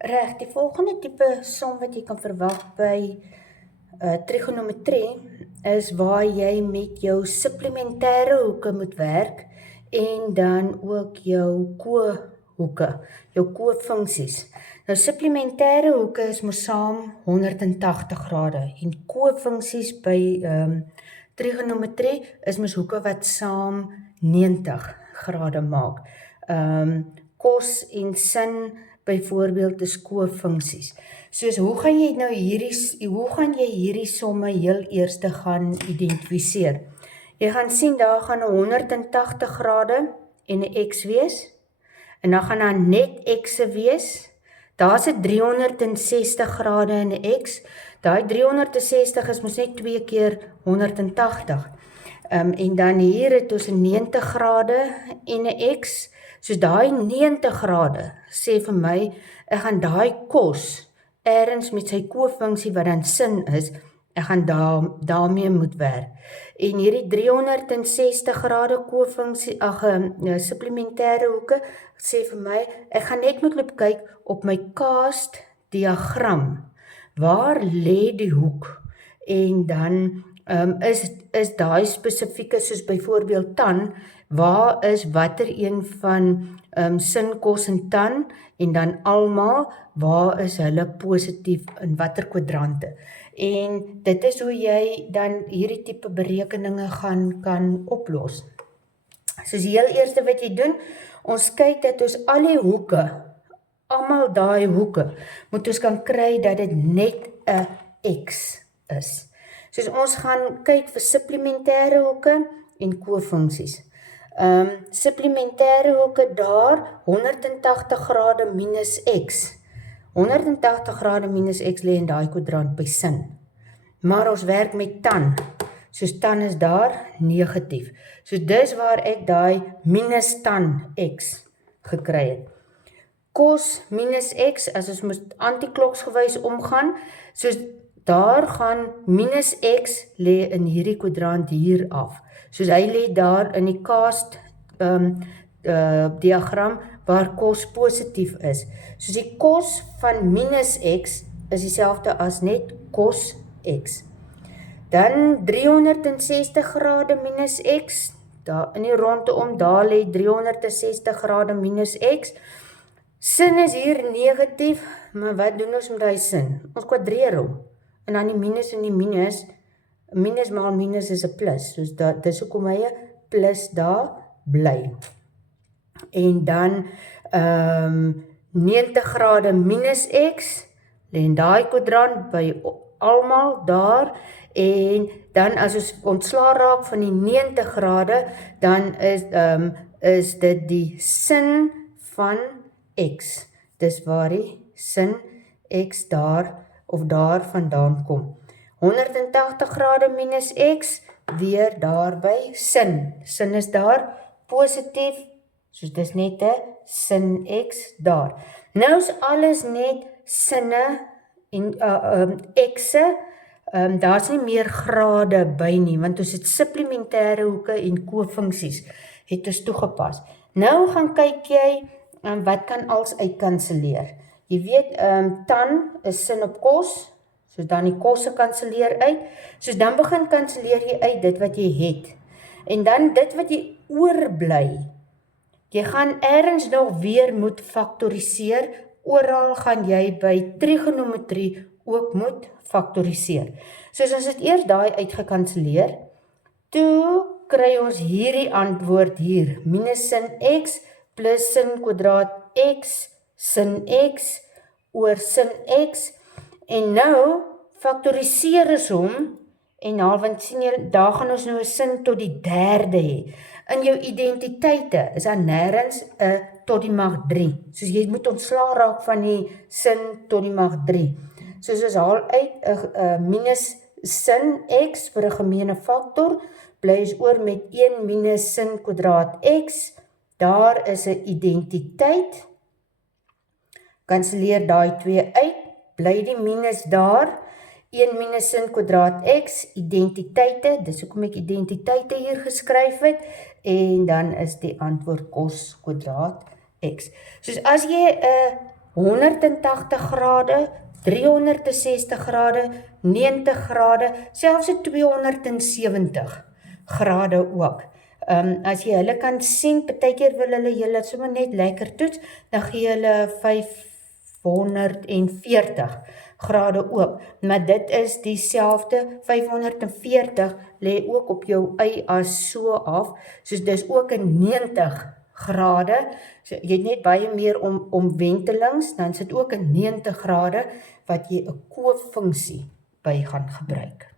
Reg, die volgende tipe som wat jy kan verwag by trigonometrie is waar jy met jou supplementêre hoeke moet werk en dan ook jou ko-hoeke, jou ko-funksies. Nou supplementêre hoeke is mos saam 180 grade en ko-funksies by trigonometrie is mos hoeke wat saam 90 grade maak. Cos en sin byvoorbeeld is ko-funksies. Soos hoe gaan jy hierdie somme heel eerste gaan identifiseer? Jy gaan sien daar gaan 'n 180 grade en 'n x wees en dan gaan daar net x'e wees. Daar's 'n 360 grade en 'n x. Daai 360 is mos net 2 keer 180. En dan hier het ons 'n 90 grade en 'n x. Soos daai 90 grade sê vir my, ek gaan daai kos ergens met sy ko-funksie wat dan sin is, ek gaan daarmee moet werk. En hierdie 360 grade ko-funksie, supplementêre hoeke, sê vir my, ek gaan net moet loop kyk op my cast diagram. Waar lê die hoek? En dan is daai spesifieke, soos byvoorbeeld tan, waar is watter een van sin, kos en tan, en dan almal, waar is hulle positief in watter kwadrante. En dit is hoe jy dan hierdie tipe berekeninge kan oplos. Soos die heel eerste wat jy doen, ons kyk dat ons al die hoeke, almal daai hoeke, moet ons kan kry dat dit net 'n x is. Soos ons gaan kyk vir supplementêre hoeke en ko-funksies. Supplementêre hoeke daar, 180 grade minus x. 180 grade minus x lê in daai kwadrant by sin. Maar ons werk met tan. Soos tan is daar, negatief. So dis waar ek daai minus tan x gekry het. Cos minus x, as ons moet antikloksgewys omgaan, soos daar gaan minus x lê in hierdie kwadrant hier af. Soos hy lê daar in die cast diagram waar cos positief is. Soos die cos van minus x is dieselfde as net cos x. Dan 360 grade minus x, daar in die rondom, daar lê 360 grade minus x. Sin is hier negatief, maar wat doen ons met die sin? Ons kwadreer hom. En dan die minus en die minus, minus maal minus is 'n plus, soos dis hoekom hy 'n plus daar bly. En dan 90 grade minus x, lê in daai kwadrant by almal daar, en dan as ons ontslaa raak van die 90 grade, dan is dit die sin van x. Dis waar die sin x daar of daar vandaan kom. 180 grade minus x, weer daar by sin. Sin is daar positief, soos dis net 'n sin x daar. Nou is alles net sinne en x'e, daar's nie meer grade by nie, want ons het supplementêre hoeke en ko-funksies het ons toegepas. Nou gaan kyk jy, wat kan als uitkanseleer? Jy weet, tan is sin op kos, soos dan die kosse kanseleer uit, soos dan begin kanseleer jy uit dit wat jy het. En dan dit wat jy oorbly, jy gaan ergens nog weer moet faktoriseer, oral gaan jy by trigonometrie ook moet faktoriseer. Soos ons het eers daai uitgekanseleer, toe kry ons hierdie antwoord hier, minus sin x plus sin kwadraat x, sin x oor sin x, en nou faktoriseer ons hom, en want sien jy, daar gaan ons nou 'n sin tot die derde hê. In jou identiteite is daar nêrens 'n tot die mag 3. Soos jy moet ontslaa raak van die sin tot die mag 3. Soos ons haal uit 'n minus sin x vir 'n gemeene faktor, bly ons oor met 1 minus sin kwadraat x. Daar is 'n identiteit. Kanseleer daai 2 uit, bly die minus daar. 1 minus sin kwadraat x, identiteite, dis hoekom ek identiteite hier geskryf het, en dan is die antwoord cos kwadraat x. Soos as jy 'n 180 grade, 360 grade, 90 grade, selfs 270 grade ook. As jy hulle kan sien, partykeer wil hulle julle sommer net lekker toets, dan gee hulle 540 grade oop, maar dit is dieselfde, 540 lê ook op jou y-as so af, soos dis ook 'n 90 grade, so jy het net baie meer omwentelings, dan sit ook 'n 90 grade, wat jy 'n koopfunksie by gaan gebruik.